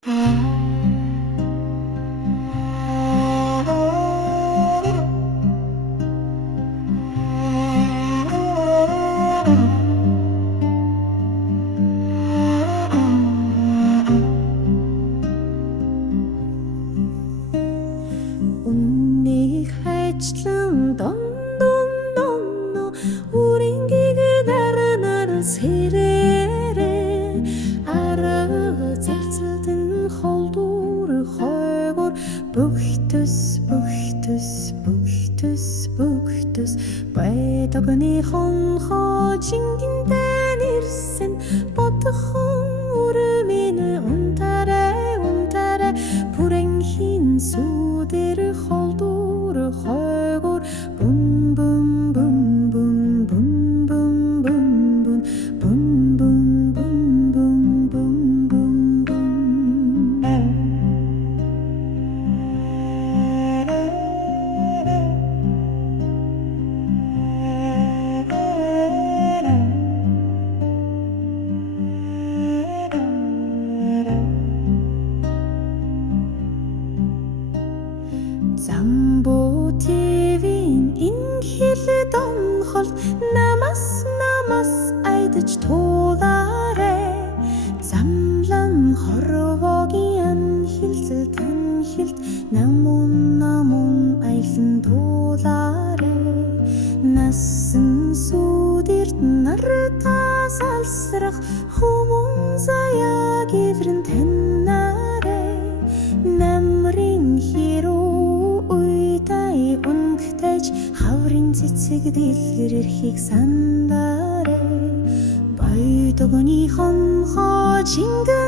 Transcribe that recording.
Үннийг хайчлан дондоо үрингийг даранаар сэрээрээ арга залцалдан холдуур хойгоор бүгтөс байдагны хонхоо жингинтэй нэрсэн бодхон үрмэн унтарай бүрэнхийн сүдэр холдуур хойгоор бум бум бум бум бум бум бум бум бум бум бум бум бум бум бум. Замбо ТV-ийн инхэл донхол намас айдаж туулаарэ замлан хорвогийн анхилзэл танхилд намун айлан туулаарэ насан сүдэрт нартаас алсрах хүмүүн заяа гэрэн танаарэ намрын хирүү уйтай өнгөтэйч хаврын цэцэг дэлгэр эрхийг сандаарэ байдагны хонхоо чингэн